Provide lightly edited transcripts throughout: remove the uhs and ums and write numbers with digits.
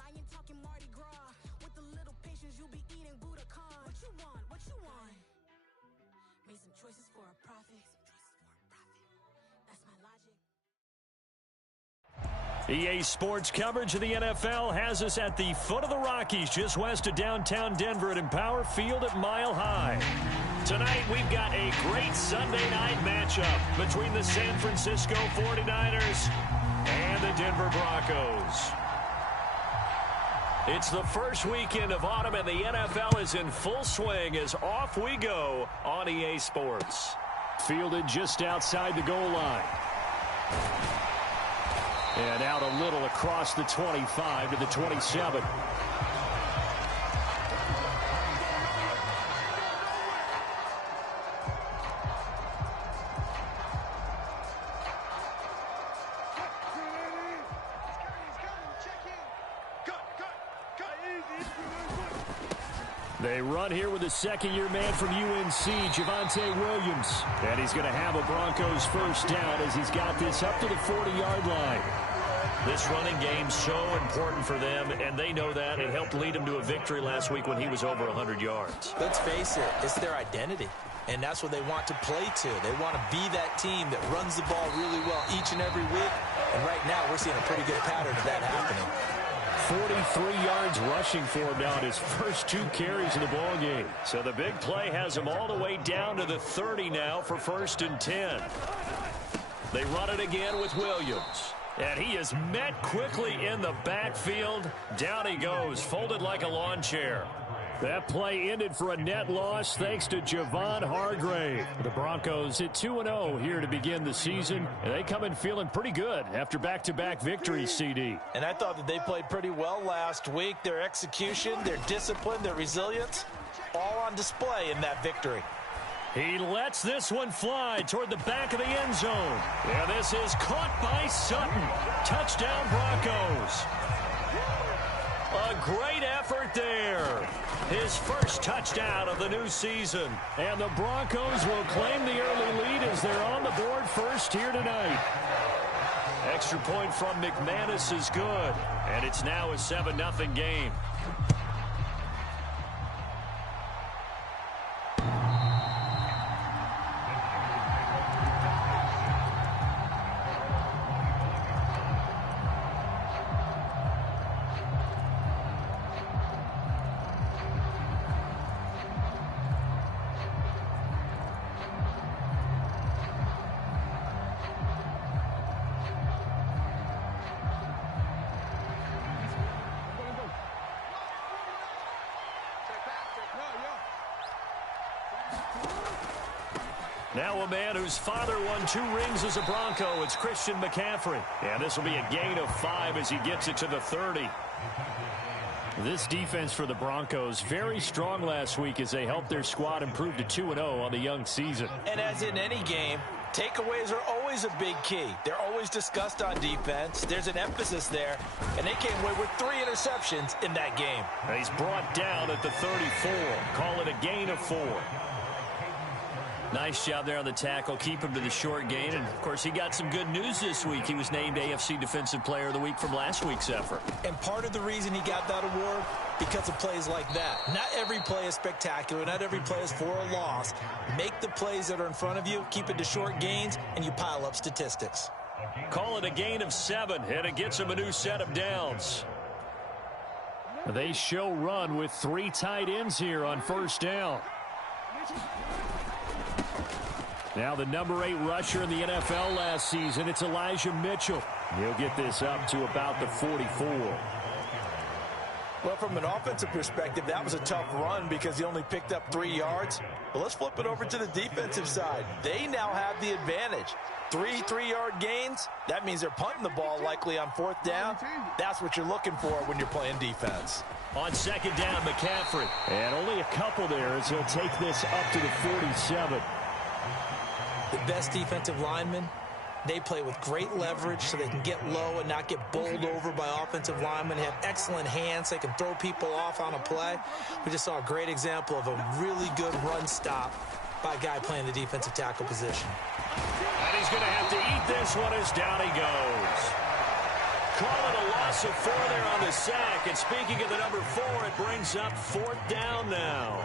I ain't talking Mardi Gras. With a little patience, you'll be eating Budokan. What you want? What you want? Made some choices for a profit. That's my logic. EA Sports coverage of the NFL has us at the foot of the Rockies, just west of downtown Denver at Empower Field at Mile High. Tonight, we've got a great Sunday night matchup between the San Francisco 49ers and the Denver Broncos. It's the first weekend of autumn, and the NFL is in full swing as off we go on EA Sports. Fielded just outside the goal line. And out a little across the 25 to the 27. They run here with a second-year man from UNC, Javonte Williams. And he's going to have a Broncos first down as he's got this up to the 40-yard line. This running game's so important for them, and they know that. It helped lead them to a victory last week when he was over 100 yards. Let's face it, it's their identity, and that's what they want to play to. They want to be that team that runs the ball really well each and every week, and right now we're seeing a pretty good pattern of that happening. 43 yards rushing for him now in his first 2 carries of the ball game. So the big play has him all the way down to the 30 now for 1st and 10. They run it again with Williams. And he is met quickly in the backfield. Down he goes, folded like a lawn chair. That play ended for a net loss thanks to Javon Hargrave. The Broncos at 2-0 here to begin the season. And they come in feeling pretty good after back-to-back victories, CD. And I thought that they played pretty well last week. Their execution, their discipline, their resilience, all on display in that victory. He lets this one fly toward the back of the end zone. And this is caught by Sutton. Touchdown, Broncos. A great effort there. His first touchdown of the new season. And the Broncos will claim the early lead as they're on the board first here tonight. Extra point from McManus is good. And it's now a 7-0 game. Now a man whose father won 2 rings as a Bronco. It's Christian McCaffrey. And this will be a gain of 5 as he gets it to the 30. This defense for the Broncos, very strong last week as they helped their squad improve to 2-0 on the young season. And as in any game, takeaways are always a big key. They're always discussed on defense. There's an emphasis there. And they came away with 3 interceptions in that game. And he's brought down at the 34. Call it a gain of 4. Nice job there on the tackle. Keep him to the short gain. And, of course, he got some good news this week. He was named AFC Defensive Player of the Week from last week's effort. And part of the reason he got that award, because of plays like that. Not every play is spectacular. Not every play is for a loss. Make the plays that are in front of you, keep it to short gains, and you pile up statistics. Call it a gain of 7, and it gets him a new set of downs. They show run with 3 tight ends here on first down. Now the number 8 rusher in the NFL last season, it's Elijah Mitchell. He'll get this up to about the 44. Well, from an offensive perspective, that was a tough run because he only picked up 3 yards. But let's flip it over to the defensive side. They now have the advantage. 3 3-yard gains, that means they're punting the ball likely on 4th down. That's what you're looking for when you're playing defense. On 2nd down, McCaffrey. And only a couple there as he'll take this up to the 47. The best defensive linemen, they play with great leverage so they can get low and not get bowled over by offensive linemen. They have excellent hands. They can throw people off on a play. We just saw a great example of a really good run stop by a guy playing the defensive tackle position. And he's going to have to eat this one as down he goes. Call it a loss of 4 there on the sack. And speaking of the number 4, it brings up 4th down now.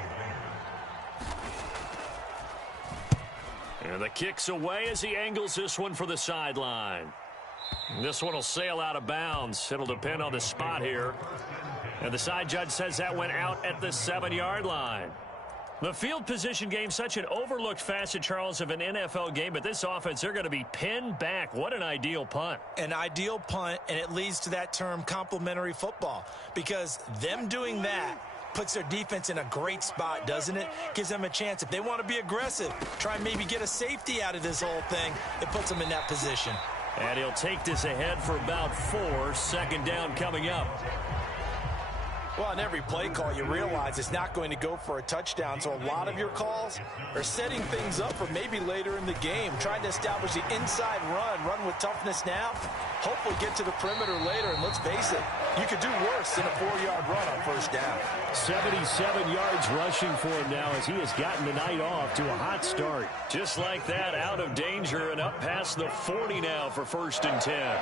And the kick's away as he angles this one for the sideline. This one will sail out of bounds. It'll depend on the spot here. And the side judge says that went out at the 7-yard line. The field position game, such an overlooked facet, Charles, of an NFL game. But this offense, they're going to be pinned back. What an ideal punt. An ideal punt, and it leads to that term complementary football. Because them doing that puts their defense in a great spot, doesn't it? Gives them a chance. If they want to be aggressive, try and maybe get a safety out of this whole thing, it puts them in that position. And he'll take this ahead for about 4. 2nd down coming up. Well, on every play call, you realize it's not going to go for a touchdown. So a lot of your calls are setting things up for maybe later in the game, trying to establish the inside run with toughness now, hopefully get to the perimeter later. And let's face it, you could do worse than a 4-yard run on 1st down. 77 yards rushing for him now as he has gotten the night off to a hot start. Just like that, out of danger and up past the 40 now for 1st and 10.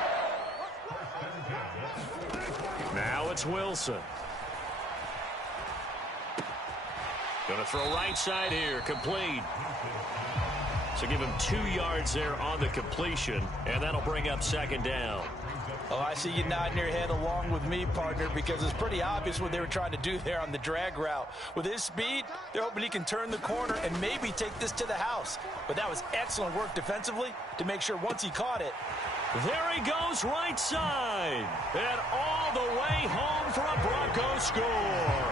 Now it's Wilson. Going to throw right side here, complete. So give him 2 yards there on the completion, and that'll bring up 2nd down. Oh, I see you nodding your head along with me, partner, because it's pretty obvious what they were trying to do there on the drag route. With his speed, they're hoping he can turn the corner and maybe take this to the house. But that was excellent work defensively to make sure once he caught it. There he goes right side. And all the way home for a Bronco score.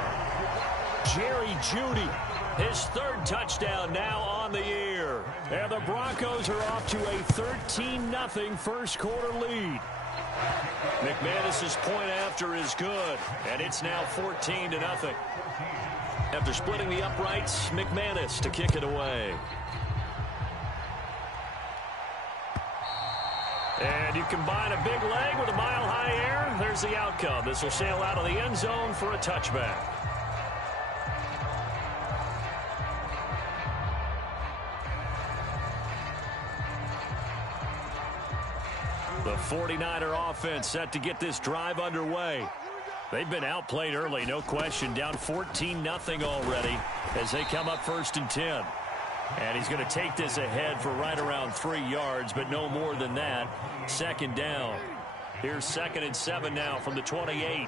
Jerry Jeudy, his 3rd touchdown now on the year. And the Broncos are off to a 13-0 first quarter lead. McManus's point after is good, and it's now 14-0. After splitting the uprights, McManus to kick it away. And you combine a big leg with a mile-high air, there's the outcome. This will sail out of the end zone for a touchback. The 49er offense set to get this drive underway. They've been outplayed early, no question. Down 14-0 already as they come up 1st and 10. And he's going to take this ahead for right around 3 yards, but no more than that. 2nd down. Here's 2nd and 7 now from the 28.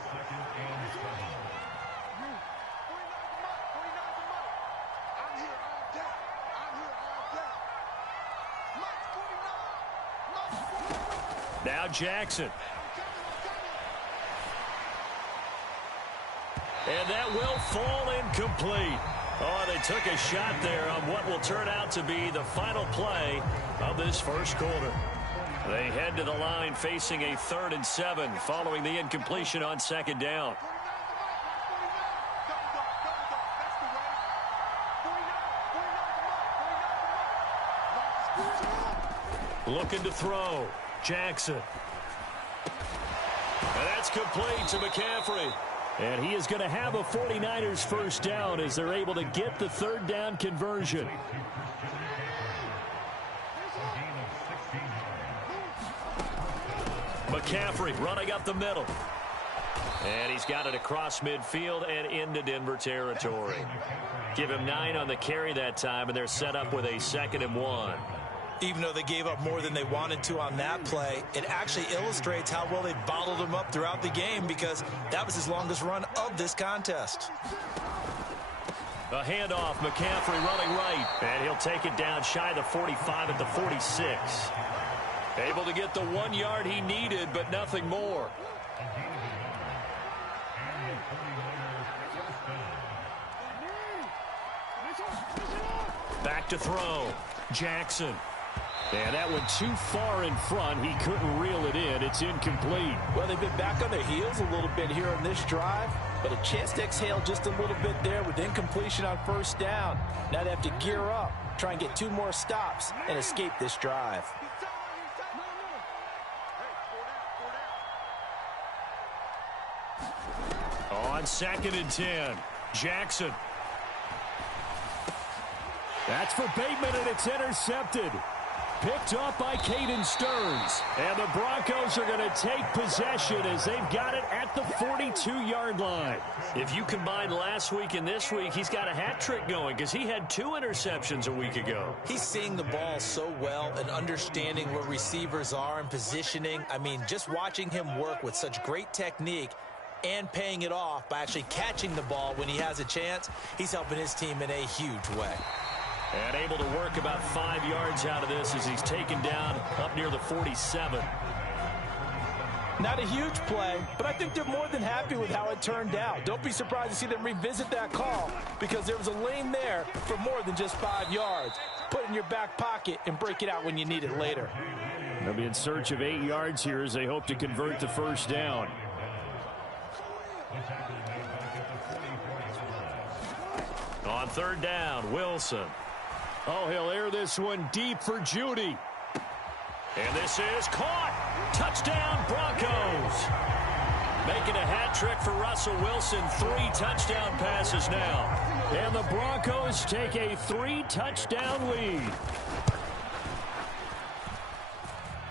Now Jackson. And that will fall incomplete. Oh, they took a shot there on what will turn out to be the final play of this first quarter. They head to the line facing a 3rd and 7 following the incompletion on 2nd down. Looking to throw. Jackson. And that's complete to McCaffrey. And he is going to have a 49ers first down as they're able to get the 3rd down conversion. McCaffrey running up the middle. And he's got it across midfield and into Denver territory. Give him 9 on the carry that time, and they're set up with a 2nd and 1. Even though they gave up more than they wanted to on that play, it actually illustrates how well they bottled him up throughout the game because that was his longest run of this contest. A handoff, McCaffrey running right, and he'll take it down shy of the 45 at the 46. Able to get the 1 yard he needed, but nothing more. Back to throw. Jackson. And that went too far in front. He couldn't reel it in. It's incomplete. Well, they've been back on their heels a little bit here on this drive, but a chance to exhale just a little bit there with incompletion on 1st down. Now they have to gear up, try and get 2 more stops, and escape this drive. On 2nd and 10, Jackson. That's for Bateman, and it's intercepted. Picked off by Caden Stearns. And the Broncos are going to take possession as they've got it at the 42-yard line. If you combine last week and this week, he's got a hat trick going because he had 2 interceptions a week ago. He's seeing the ball so well and understanding where receivers are and positioning. I mean, just watching him work with such great technique and paying it off by actually catching the ball when he has a chance, he's helping his team in a huge way. And able to work about 5 yards out of this as he's taken down up near the 47. Not a huge play, but I think they're more than happy with how it turned out. Don't be surprised to see them revisit that call because there was a lane there for more than just 5 yards. Put it in your back pocket and break it out when you need it later. They'll be in search of 8 yards here as they hope to convert the first down. On third down, Wilson. Oh, he'll air this one deep for Judy. And this is caught. Touchdown, Broncos. Making a hat trick for Russell Wilson. 3 touchdown passes now. And the Broncos take a 3-touchdown lead.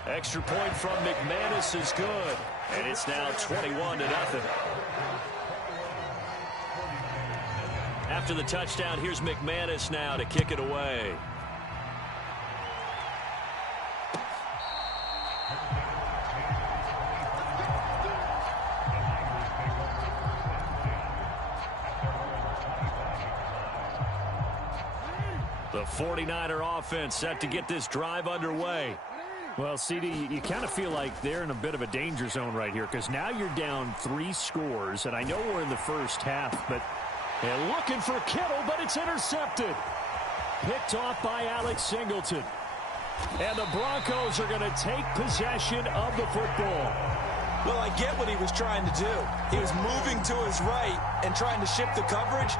Extra point from McManus is good. And it's now 21-0. After the touchdown, here's McManus now to kick it away. The 49er offense set to get this drive underway. Well, CD, you kind of feel like they're in a bit of a danger zone right here because now you're down 3 scores, and I know we're in the first half, but and looking for Kittle, but it's intercepted. Picked off by Alex Singleton. And the Broncos are going to take possession of the football. Well, I get what he was trying to do. He was moving to his right and trying to shift the coverage,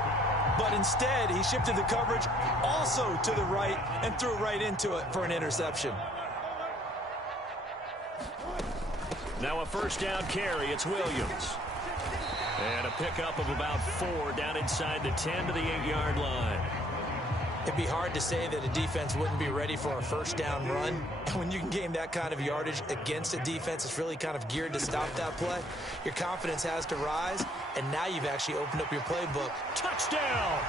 but instead he shifted the coverage also to the right and threw right into it for an interception. Now a first down carry. It's Williams. And a pickup of about 4 down inside the 10 to the 8-yard line. It'd be hard to say that a defense wouldn't be ready for a first down run. When you can gain that kind of yardage against a defense that's really kind of geared to stop that play, your confidence has to rise, and now you've actually opened up your playbook. Touchdown!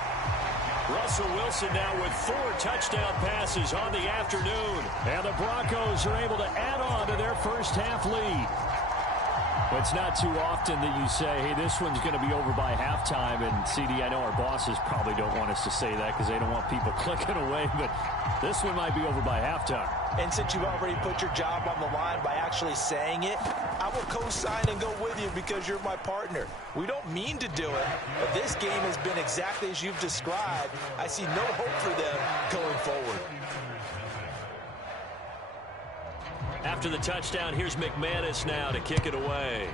Russell Wilson now with 4 touchdown passes on the afternoon. And the Broncos are able to add on to their first half lead. It's not too often that you say, hey, this one's going to be over by halftime. And, CD, I know our bosses probably don't want us to say that because they don't want people clicking away. But this one might be over by halftime. And since you've already put your job on the line by actually saying it, I will co-sign and go with you because you're my partner. We don't mean to do it, but this game has been exactly as you've described. I see no hope for them going forward. After the touchdown, here's McManus now to kick it away.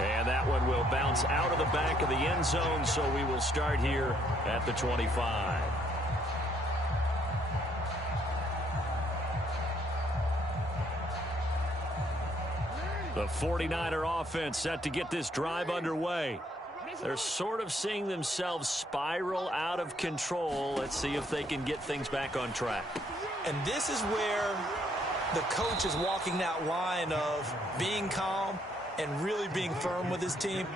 And that one will bounce out of the back of the end zone, so we will start here at the 25. The 49er offense set to get this drive underway. They're sort of seeing themselves spiral out of control. Let's see if they can get things back on track. And this is where the coach is walking that line of being calm and really being firm with his team.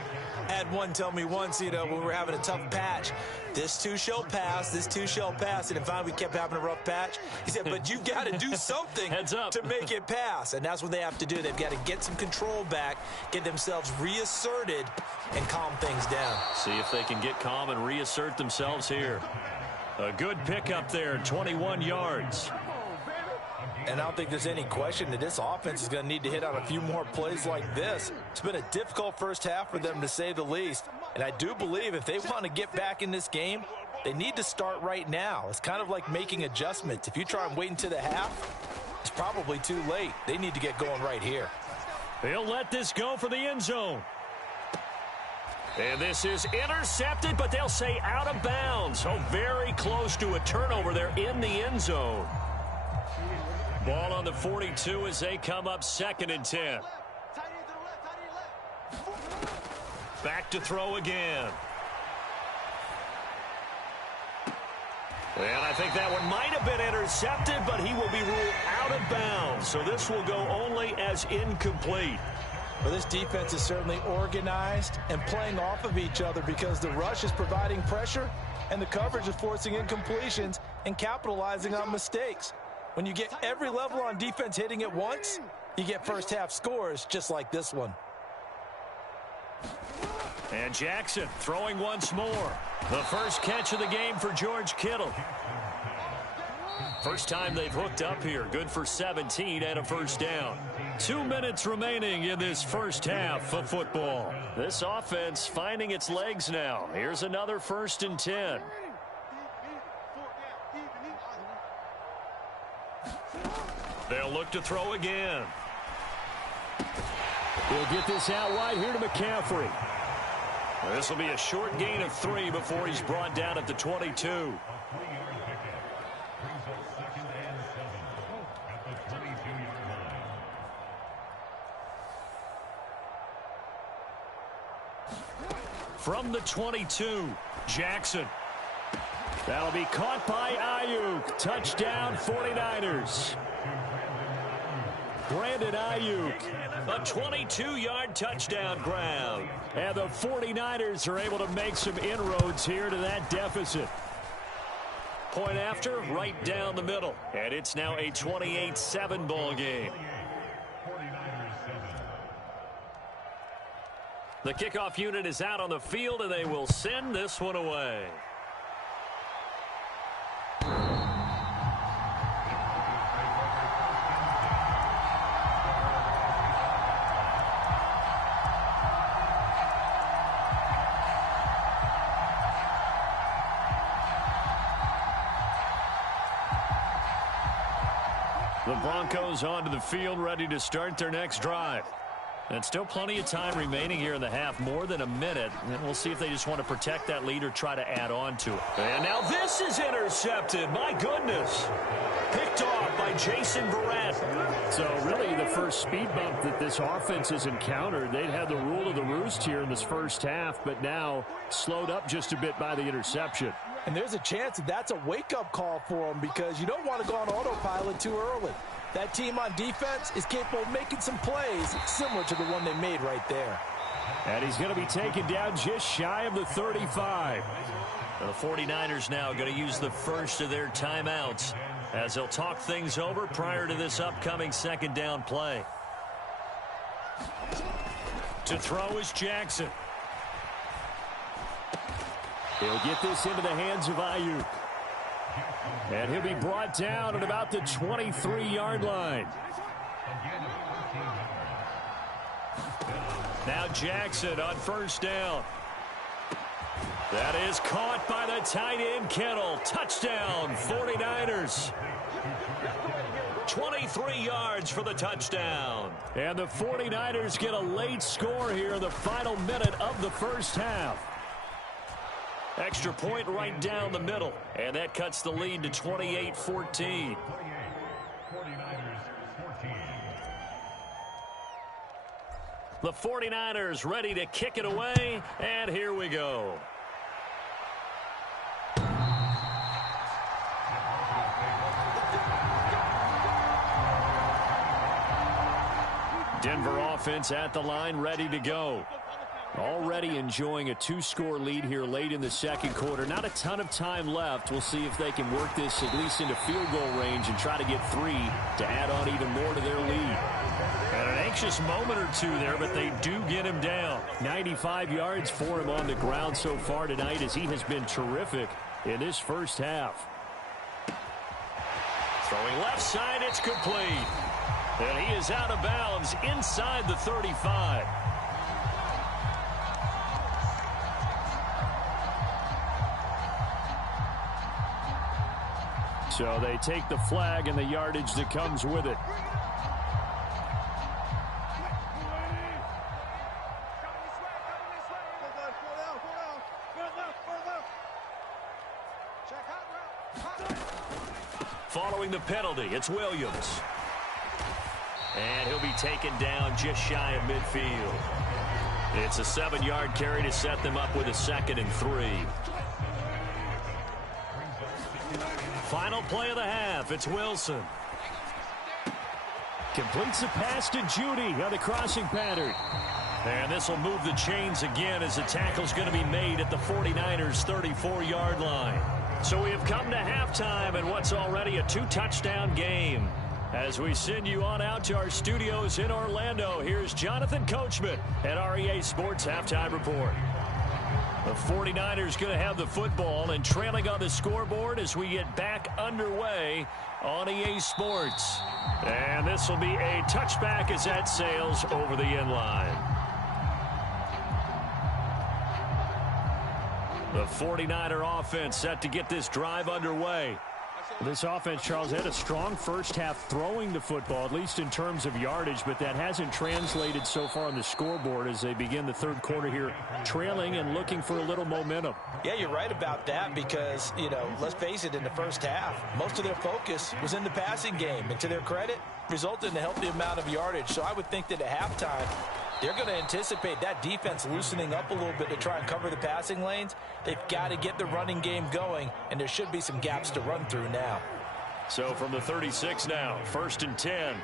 I had one tell me once, when we were having a tough patch, this too shall pass, this too shall pass. And finally we kept having a rough patch. He said, but you got to do something to make it pass. And that's what they have to do. They've got to get some control back, get themselves reasserted, and calm things down. See if they can get calm and reassert themselves here. A good pickup there, 21 yards. And I don't think there's any question that this offense is going to need to hit on a few more plays like this. It's been a difficult first half for them, to say the least. And I do believe if they want to get back in this game, they need to start right now. It's kind of like making adjustments. If you try and wait until the half, it's probably too late. They need to get going right here. They'll let this go for the end zone. And this is intercepted, but they'll say out of bounds. So very close to a turnover there in the end zone. Ball on the 42 as they come up 2nd and 10. Back to throw again. And I think that one might have been intercepted, but he will be ruled out of bounds. So this will go only as incomplete. Well, this defense is certainly organized and playing off of each other because the rush is providing pressure and the coverage is forcing incompletions and capitalizing on mistakes. When you get every level on defense hitting at once, you get first half scores just like this one. And Jackson throwing once more. The first catch of the game for George Kittle. First time they've hooked up here. Good for 17 and a first down. 2 minutes remaining in this first half of football. This offense finding its legs now. Here's another 1st and 10. They'll look to throw again. He'll get this out wide here to McCaffrey. This will be a short gain of 3 before he's brought down at the 22. From the 22, Jackson. That'll be caught by Ayuk. Touchdown, 49ers. Brandon Ayuk, a 22-yard touchdown grab. And the 49ers are able to make some inroads here to that deficit. Point after, right down the middle. And it's now a 28-7 ball game. The kickoff unit is out on the field, and they will send this one away. The Broncos onto the field, ready to start their next drive. And still plenty of time remaining here in the half, more than a minute. And we'll see if they just want to protect that lead or try to add on to it. And now this is intercepted. My goodness. Picked off by Jason Verrett. So really the first speed bump that this offense has encountered. They'd had the rule of the roost here in this first half, but now slowed up just a bit by the interception. And there's a chance that that's a wake-up call for them because you don't want to go on autopilot too early. That team on defense is capable of making some plays similar to the one they made right there. And he's going to be taken down just shy of the 35. The 49ers now going to use the first of their timeouts as they'll talk things over prior to this upcoming second down play. To throw is Jackson. He'll get this into the hands of Ayuk. And he'll be brought down at about the 23-yard line. Now Jackson on first down. That is caught by the tight end Kittle. Touchdown, 49ers. 23 yards for the touchdown. And the 49ers get a late score here in the final minute of the first half. Extra point right down the middle. And that cuts the lead to 28-14. The 49ers ready to kick it away. And here we go. Denver offense at the line, ready to go. Already enjoying a 2-score lead here late in the second quarter. Not a ton of time left. We'll see if they can work this at least into field goal range and try to get 3 to add on even more to their lead. And an anxious moment or two there, but they do get him down. 95 yards for him on the ground so far tonight as he has been terrific in this first half. Throwing left side, it's complete. And he is out of bounds inside the 35. So they take the flag and the yardage that comes with it. Following the penalty, it's Williams. And he'll be taken down just shy of midfield. It's a 7-yard carry to set them up with a 2nd and 3. Final play of the half. It's Wilson. Completes the pass to Judy on the crossing pattern. And this will move the chains again as the tackle's going to be made at the 49ers' 34-yard line. So we have come to halftime in what's already a 2-touchdown game. As we send you on out to our studios in Orlando, here's Jonathan Coachman at REA Sports Halftime Report. The 49ers going to have the football and trailing on the scoreboard as we get back underway on EA Sports. And this will be a touchback as that sails over the end line. The 49er offense set to get this drive underway. This offense, Charles, had a strong first half throwing the football, at least in terms of yardage, but that hasn't translated so far on the scoreboard as they begin the third quarter here, trailing and looking for a little momentum. Yeah, you're right about that because, let's face it, in the first half, most of their focus was in the passing game. And to their credit, resulted in a healthy amount of yardage. So I would think that at halftime, they're going to anticipate that defense loosening up a little bit to try and cover the passing lanes. They've got to get the running game going, and there should be some gaps to run through now. So from the 36 now, 1st and 10.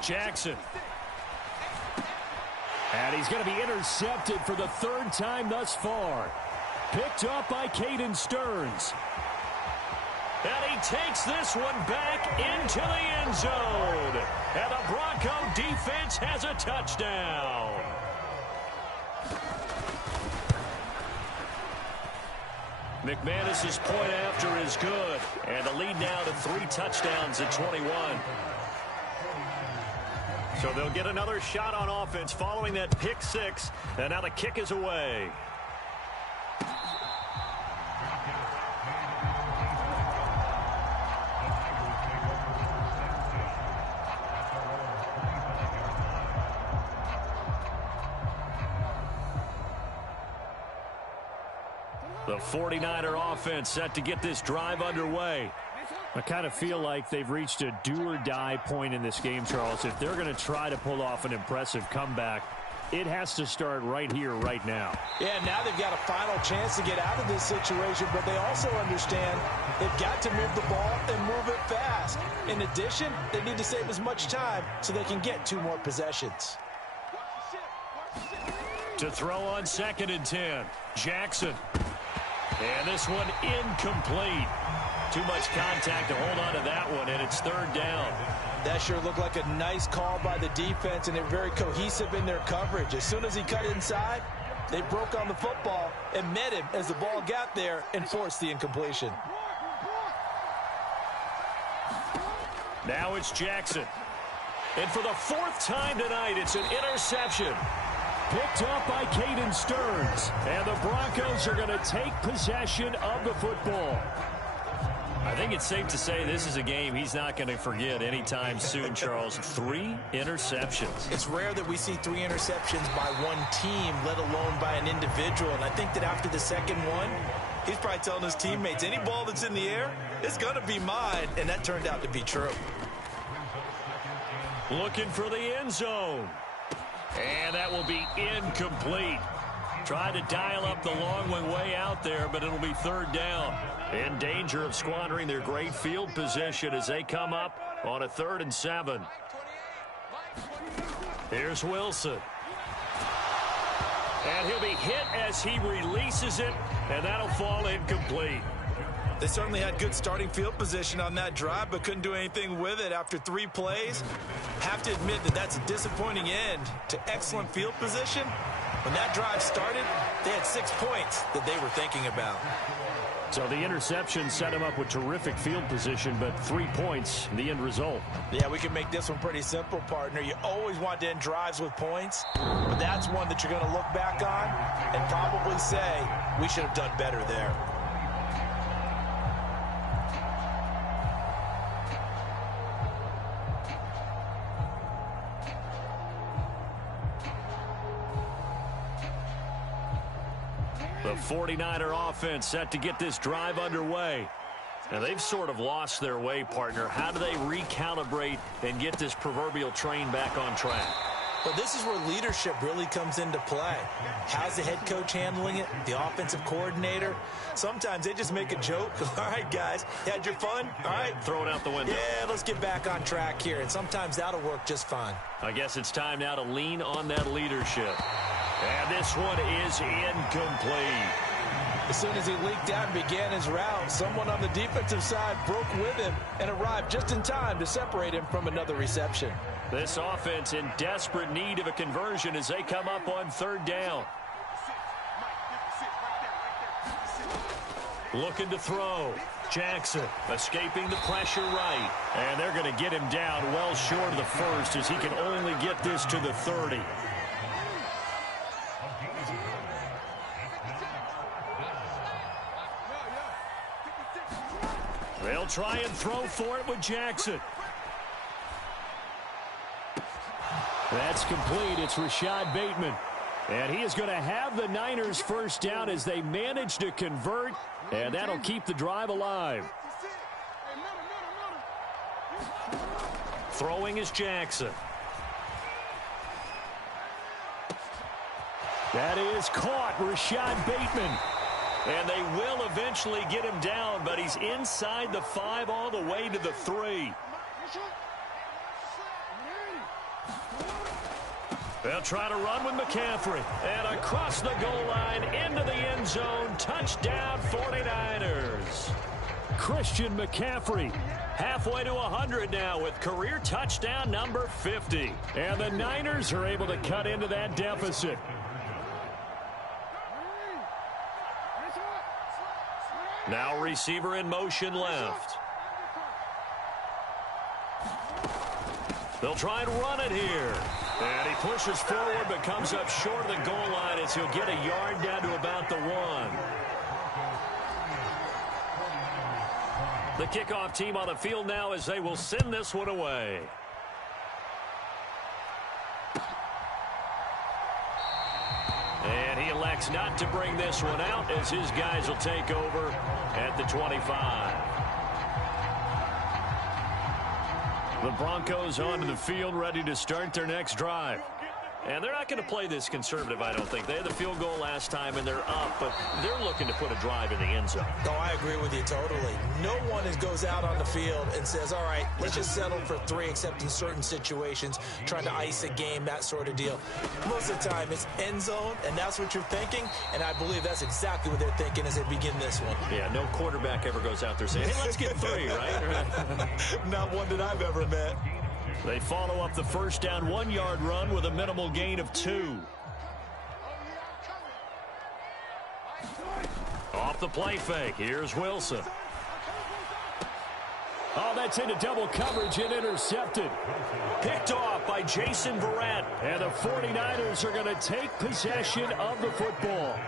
Jackson. And he's going to be intercepted for the third time thus far. Picked up by Caden Stearns. And he takes this one back into the end zone. And the Bronco defense has a touchdown. McManus's point after is good. And the lead now to 3 touchdowns at 21. So they'll get another shot on offense following that pick 6. And now the kick is away. The 49er offense set to get this drive underway. I kind of feel like they've reached a do-or-die point in this game, Charles. If they're going to try to pull off an impressive comeback, it has to start right here, right now. Yeah, now they've got a final chance to get out of this situation, but they also understand they've got to move the ball and move it fast. In addition, they need to save as much time so they can get 2 more possessions. To throw on 2nd and 10, Jackson. And this one incomplete. Too much contact to hold on to that one, and it's 3rd down. That sure looked like a nice call by the defense, and they're very cohesive in their coverage. As soon as he cut inside, they broke on the football and met him as the ball got there and forced the incompletion. Now it's Jackson. And for the 4th time tonight, it's an interception. Picked up by Caden Stearns. And the Broncos are going to take possession of the football. I think it's safe to say this is a game he's not going to forget anytime soon, Charles. 3 interceptions. It's rare that we see 3 interceptions by one team, let alone by an individual. And I think that after the second one, he's probably telling his teammates, any ball that's in the air, it's going to be mine. And that turned out to be true. Looking for the end zone. And that will be incomplete. Tried to dial up the long one way out there, but it'll be 3rd down. In danger of squandering their great field position as they come up on a 3rd and 7. Here's Wilson. And he'll be hit as he releases it, and that'll fall incomplete. They certainly had good starting field position on that drive, but couldn't do anything with it after 3 plays. Have to admit that that's a disappointing end to excellent field position. When that drive started, they had 6 points that they were thinking about. So the interception set him up with terrific field position, but 3 points, the end result. Yeah, we can make this one pretty simple, partner. You always want to end drives with points, but that's one that you're going to look back on and probably say, we should have done better there. The 49er offense set to get this drive underway. Now, they've sort of lost their way, partner. How do they recalibrate and get this proverbial train back on track? Well, this is where leadership really comes into play. How's the head coach handling it? The offensive coordinator? Sometimes they just make a joke. All right, guys, you had your fun? All right. Throw it out the window. Yeah, let's get back on track here. And sometimes that'll work just fine. I guess it's time now to lean on that leadership. And this one is incomplete. As soon as he leaked out and began his route, someone on the defensive side broke with him and arrived just in time to separate him from another reception. This offense in desperate need of a conversion as they come up on third down. Looking to throw. Jackson escaping the pressure right. And they're going to get him down well short of the first as he can only get this to the 30. They'll try and throw for it with Jackson. That's complete. It's Rashad Bateman. And he is going to have the Niners first down as they manage to convert. And that'll keep the drive alive. Throwing is Jackson. That is caught. Rashad Bateman. And they will eventually get him down, but he's inside the 5 all the way to the 3. They'll try to run with McCaffrey. And across the goal line, into the end zone. Touchdown, 49ers. Christian McCaffrey. Halfway to 100 now with career touchdown number 50. And the Niners are able to cut into that deficit. Now receiver in motion left. They'll try and run it here. And he pushes forward but comes up short of the goal line as he'll get a yard down to about the 1. The kickoff team on the field now as they will send this one away. And he elects not to bring this one out as his guys will take over at the 25. The Broncos onto the field ready to start their next drive. And they're not going to play this conservative, I don't think. They had the field goal last time, and they're up, but they're looking to put a drive in the end zone. Oh, I agree with you totally. No one goes out on the field and says, all right, let's just settle for 3, except in certain situations, trying to ice a game, that sort of deal. Most of the time, it's end zone, and that's what you're thinking, and I believe that's exactly what they're thinking as they begin this one. Yeah, no quarterback ever goes out there saying, hey, let's get 3, right? Not one that I've ever met. They follow up the first down 1-yard run with a minimal gain of 2. Off the play fake, here's Wilson. Oh, that's into double coverage and intercepted. Picked off by Jason Verrett. And the 49ers are going to take possession of the football.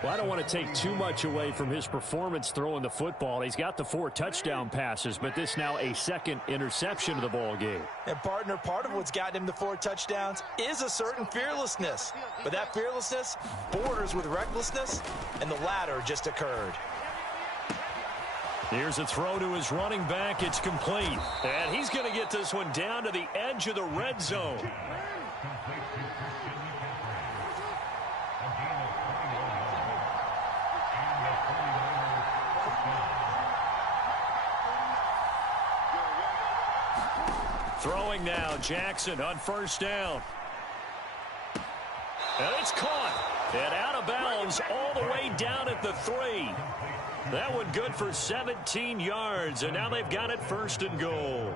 Well, I don't want to take too much away from his performance throwing the football. He's got the 4 touchdown passes, but this now a second interception of the ball game. And, partner, part of what's gotten him the 4 touchdowns is a certain fearlessness. But that fearlessness borders with recklessness, and the latter just occurred. Here's a throw to his running back. It's complete. And he's going to get this one down to the edge of the red zone. Throwing now, Jackson on first down. And it's caught. And out of bounds all the way down at the 3. That one good for 17 yards, and now they've got it first and goal.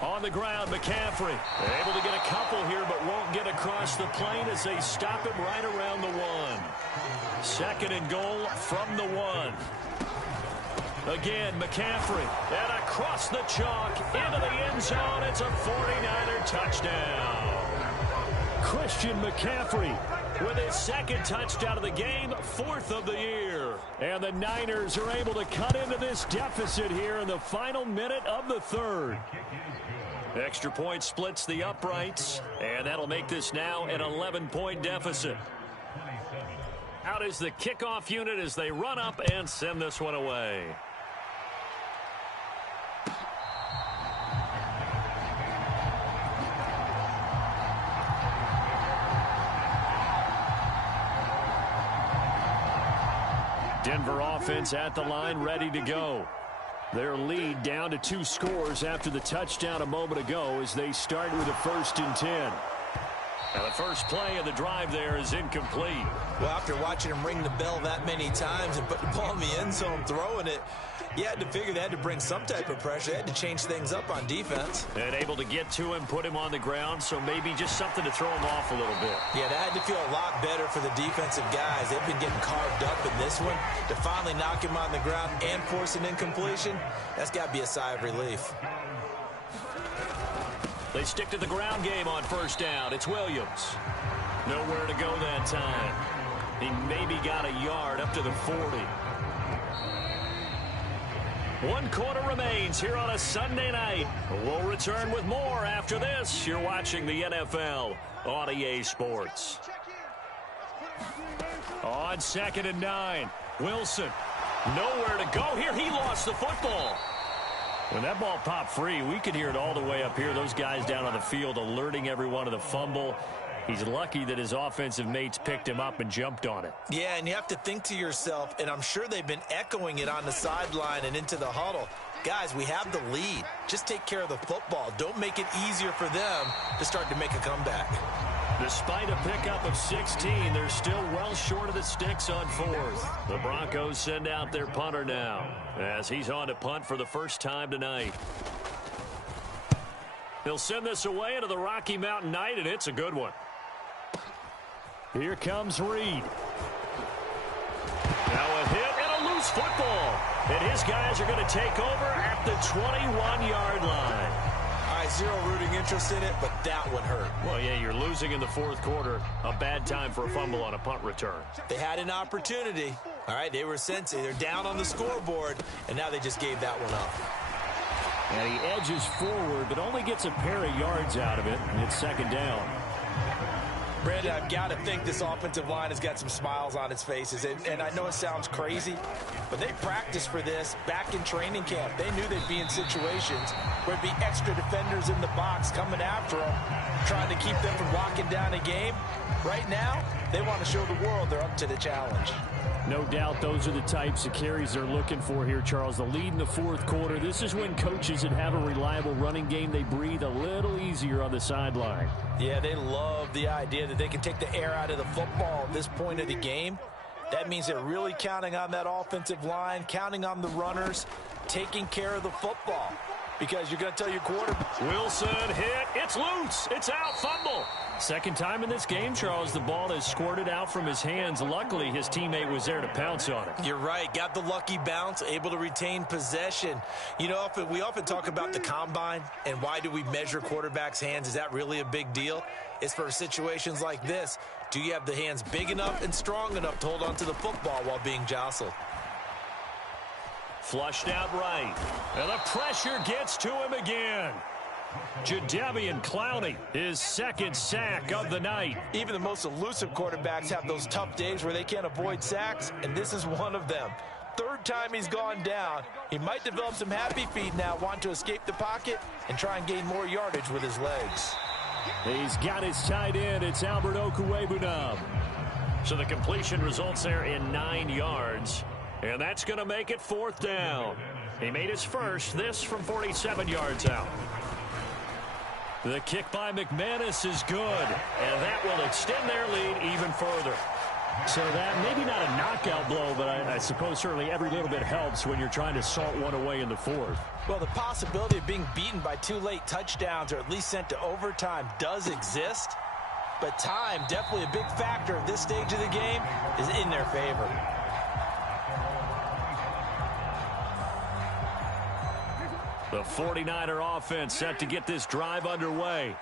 On the ground, McCaffrey. Able to get a couple here, but won't get across the plane as they stop him right around the 1. Second and goal from the 1. Again, McCaffrey. And across the chalk into the end zone. It's a 49er touchdown. Christian McCaffrey with his second touchdown of the game, 4th of the year. And the Niners are able to cut into this deficit here in the final minute of the 3rd. Extra point splits the uprights, and that'll make this now an 11-point deficit. Out is the kickoff unit as they run up and send this one away. Denver offense at the line, ready to go. Their lead down to 2 scores after the touchdown a moment ago as they start with a 1st and 10. And the first play of the drive there is incomplete. Well, after watching him ring the bell that many times and put the ball in the end zone, throwing it, you had to figure they had to bring some type of pressure. They had to change things up on defense. And able to get to him, put him on the ground, so maybe just something to throw him off a little bit. Yeah, that had to feel a lot better for the defensive guys. They've been getting carved up in this one. To finally knock him on the ground and force an incompletion, that's got to be a sigh of relief. They stick to the ground game on 1st down. It's Williams. Nowhere to go that time. He maybe got a yard up to the 40. 1 quarter remains here on a Sunday night. We'll return with more after this. You're watching the NFL on EA Sports. On 2nd and 9, Wilson. Nowhere to go here. He lost the football. When that ball popped free, we could hear it all the way up here. Those guys down on the field alerting everyone of the fumble. He's lucky that his offensive mates picked him up and jumped on it. Yeah, and you have to think to yourself, and I'm sure they've been echoing it on the sideline and into the huddle. Guys, we have the lead. Just take care of the football. Don't make it easier for them to start to make a comeback. Despite a pickup of 16, they're still well short of the sticks on 4th. The Broncos send out their punter now as he's on to punt for the first time tonight. He'll send this away into the Rocky Mountain night, and it's a good one. Here comes Reed. Now a hit and a loose football. And his guys are going to take over at the 21-yard line. All right, zero rooting interest in it, but that one hurt. Well, yeah, you're losing in the 4th quarter. A bad time for a fumble on a punt return. They had an opportunity. All right, they were sensing. They're down on the scoreboard, and now they just gave that one up. And he edges forward, but only gets a pair of yards out of it, and it's 2nd down. Brandon, I've got to think this offensive line has got some smiles on its faces. And I know it sounds crazy, but they practiced for this back in training camp. They knew they'd be in situations where there'd be extra defenders in the box coming after them, trying to keep them from locking down a game. Right now, they want to show the world they're up to the challenge. No doubt those are the types of carries they're looking for here, Charles. The lead in the 4th quarter. This is when coaches that have a reliable running game, they breathe a little easier on the sideline. Yeah, they love the idea that they can take the air out of the football at this point of the game. That means they're really counting on that offensive line, counting on the runners, taking care of the football. Because you're going to tell your quarterback. Wilson hit. It's loose. It's out. Fumble. Second time in this game, Charles, the ball has squirted out from his hands. Luckily, his teammate was there to pounce on it. You're right. Got the lucky bounce, able to retain possession. You know, we often talk about the combine and why do we measure quarterbacks' hands. Is that really a big deal? It's for situations like this. Do you have the hands big enough and strong enough to hold onto the football while being jostled? Flushed out right. And the pressure gets to him again. Jadeveon Clowney, his 2nd sack of the night. Even the most elusive quarterbacks have those tough days where they can't avoid sacks, and this is one of them. 3rd time he's gone down. He might develop some happy feet now, want to escape the pocket and try and gain more yardage with his legs. He's got his tight end. It's Albert Okwuegbunam. So the completion results there in 9 yards. And that's going to make it 4th down. He made his first, this from 47 yards out. The kick by McManus is good, and that will extend their lead even further. So that, maybe not a knockout blow, but I suppose certainly every little bit helps when you're trying to salt one away in the 4th. Well, the possibility of being beaten by 2 late touchdowns or at least sent to overtime does exist, but time, definitely a big factor at this stage of the game, is in their favor. The 49er offense set to get this drive underway.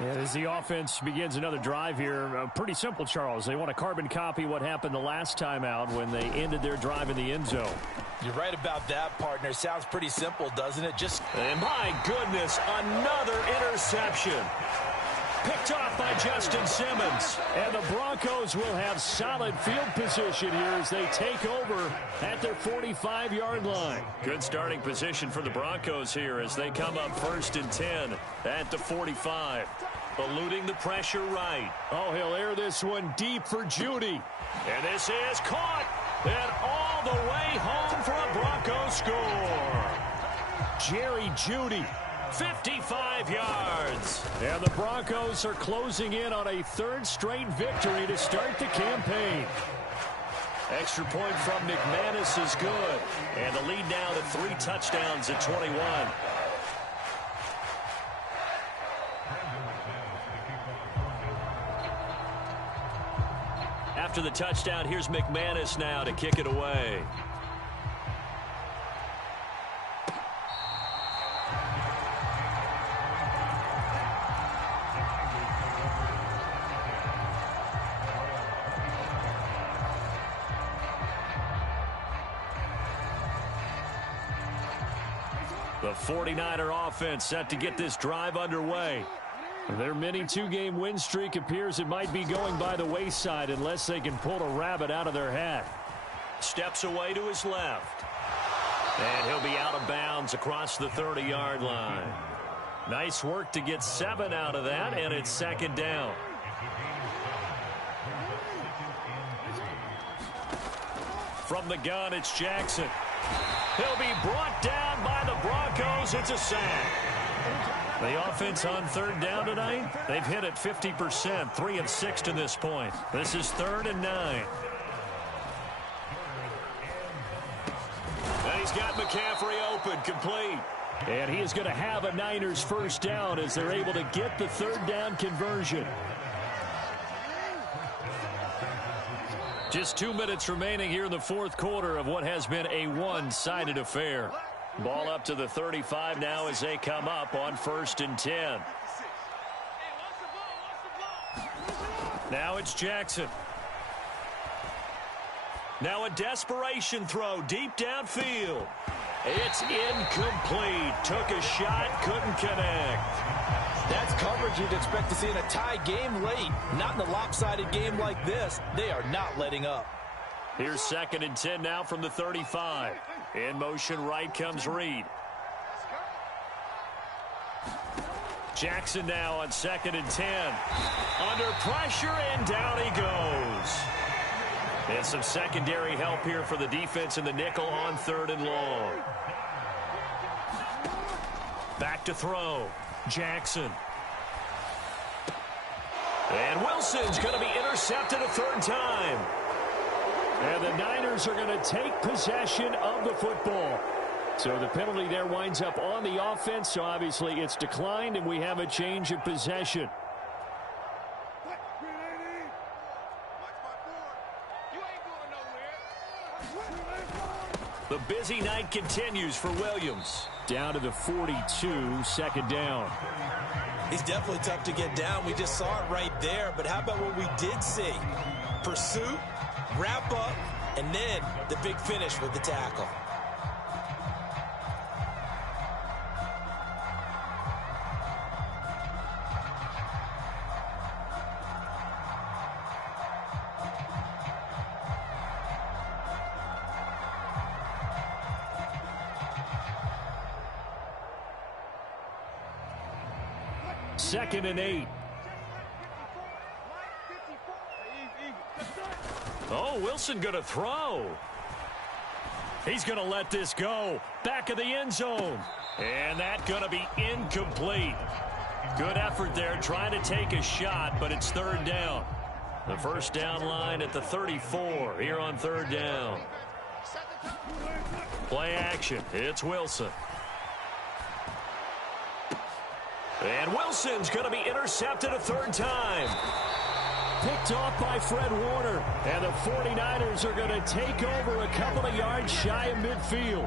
And as the offense begins another drive here, pretty simple, Charles. They want to carbon copy what happened the last time out when they ended their drive in the end zone. You're right about that, partner. Sounds pretty simple, doesn't it? And my goodness, another interception. Picked off by Justin Simmons. And the Broncos will have solid field position here as they take over at their 45-yard line. Good starting position for the Broncos here as they come up 1st and 10 at the 45. Eluding the pressure right. Oh, he'll air this one deep for Judy. And this is caught. And all the way home for a Broncos score. Jerry Judy. 55 yards. And the Broncos are closing in on a 3rd straight victory to start the campaign. Extra point from McManus is good. And the lead now to 3 touchdowns at 21. After the touchdown, here's McManus now to kick it away. The 49er offense set to get this drive underway. Their mini 2-game win streak appears it might be going by the wayside unless they can pull a rabbit out of their hat. Steps away to his left. And he'll be out of bounds across the 30-yard line. Nice work to get 7 out of that, and it's 2nd down. From the gun, it's Jackson. He'll be brought down by the Broncos. It's a sack. The offense on 3rd down tonight, they've hit it 50%, 3 of 6 to this point. This is 3rd and 9. And he's got McCaffrey open, complete. And he is going to have a Niners 1st down as they're able to get the 3rd down conversion. Just 2 minutes remaining here in the 4th quarter of what has been a one-sided affair. Ball up to the 35 now as they come up on 1st and 10. Now it's Jackson. Now a desperation throw deep downfield. It's incomplete. Took a shot, couldn't connect. That's coverage you'd expect to see in a tie game late. Not in a lopsided game like this. They are not letting up. Here's 2nd and 10 now from the 35. In motion right comes Reed. Jackson now on 2nd and 10. Under pressure, and down he goes. And some secondary help here for the defense in the nickel on 3rd and long. Back to throw. Jackson. And Wilson's going to be intercepted a 3rd time. And the Niners are going to take possession of the football. So the penalty there winds up on the offense. So obviously it's declined, and we have a change of possession. The busy night continues for Williams. Down to the 42, 2nd down. He's definitely tough to get down. We just saw it right there. But how about what we did see? Pursuit, wrap up, and then the big finish with the tackle. Second and 8. Oh, Wilson going to throw. He's going to let this go. Back of the end zone. And that's going to be incomplete. Good effort there trying to take a shot, but it's 3rd down. The 1st down line at the 34 here on 3rd down. Play action. It's Wilson. And Wilson's going to be intercepted a 3rd time. Picked off by Fred Warner. And the 49ers are going to take over a couple of yards shy of midfield.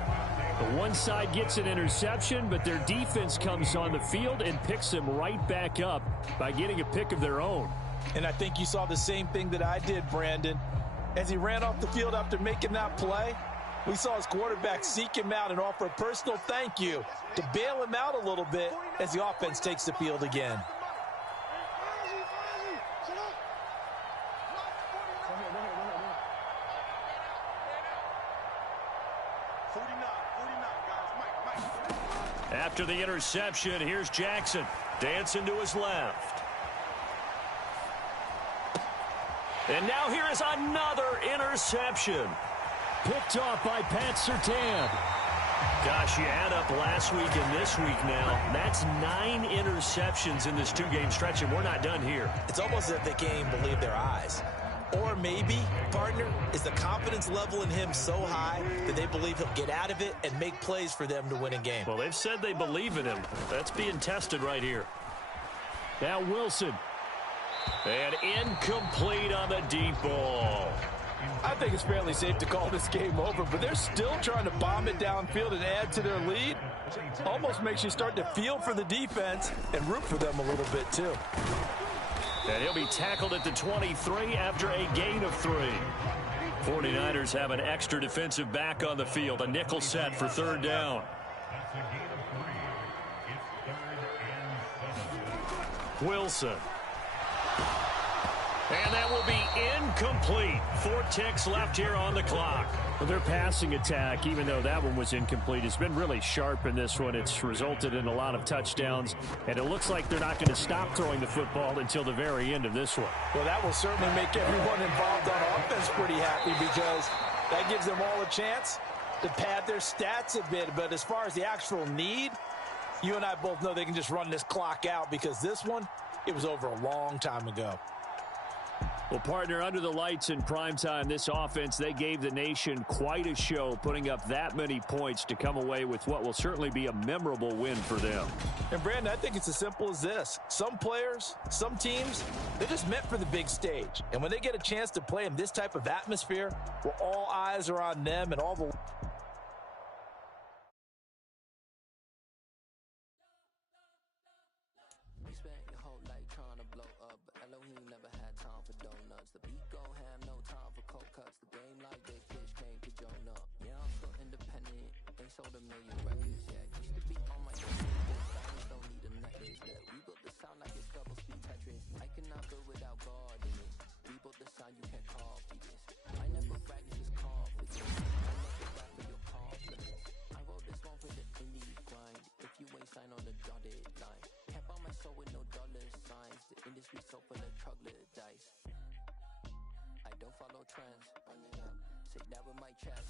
The one side gets an interception, but their defense comes on the field and picks them right back up by getting a pick of their own. And I think you saw the same thing that I did, Brandon. As he ran off the field after making that play, We saw his quarterback seek him out and offer a personal thank you to bail him out a little bit as the offense takes the field again. After the interception, here's Jackson. Dancing to his left. And now here is another interception. Picked off by Pat Surtain. Gosh, you add up last week and this week now. That's 9 interceptions in this 2-game stretch, and we're not done here. It's almost as if they can't even believe their eyes. Or maybe, partner, is the confidence level in him so high that they believe he'll get out of it and make plays for them to win a game. Well, they've said they believe in him. That's being tested right here. Now Wilson. And incomplete on the deep ball. I think it's fairly safe to call this game over, but they're still trying to bomb it downfield and add to their lead. Almost makes you start to feel for the defense and root for them a little bit too. And he'll be tackled at the 23 after a gain of 3. 49ers have an extra defensive back on the field. A nickel set for 3rd down. Wilson. And that will be incomplete. 4 ticks left here on the clock. Well, their passing attack, even though that one was incomplete, has been really sharp in this one. It's resulted in a lot of touchdowns, and it looks like they're not going to stop throwing the football until the very end of this one. Well, that will certainly make everyone involved on offense pretty happy because that gives them all a chance to pad their stats a bit. But as far as the actual need, you and I both know they can just run this clock out because this one, it was over a long time ago. Well, partner, under the lights in primetime, this offense, they gave the nation quite a show, putting up that many points to come away with what will certainly be a memorable win for them. And, Brandon, I think it's as simple as this. Some players, some teams, they're just meant for the big stage. And when they get a chance to play in this type of atmosphere, where all eyes are on them and all the... Trends, say that with my chest.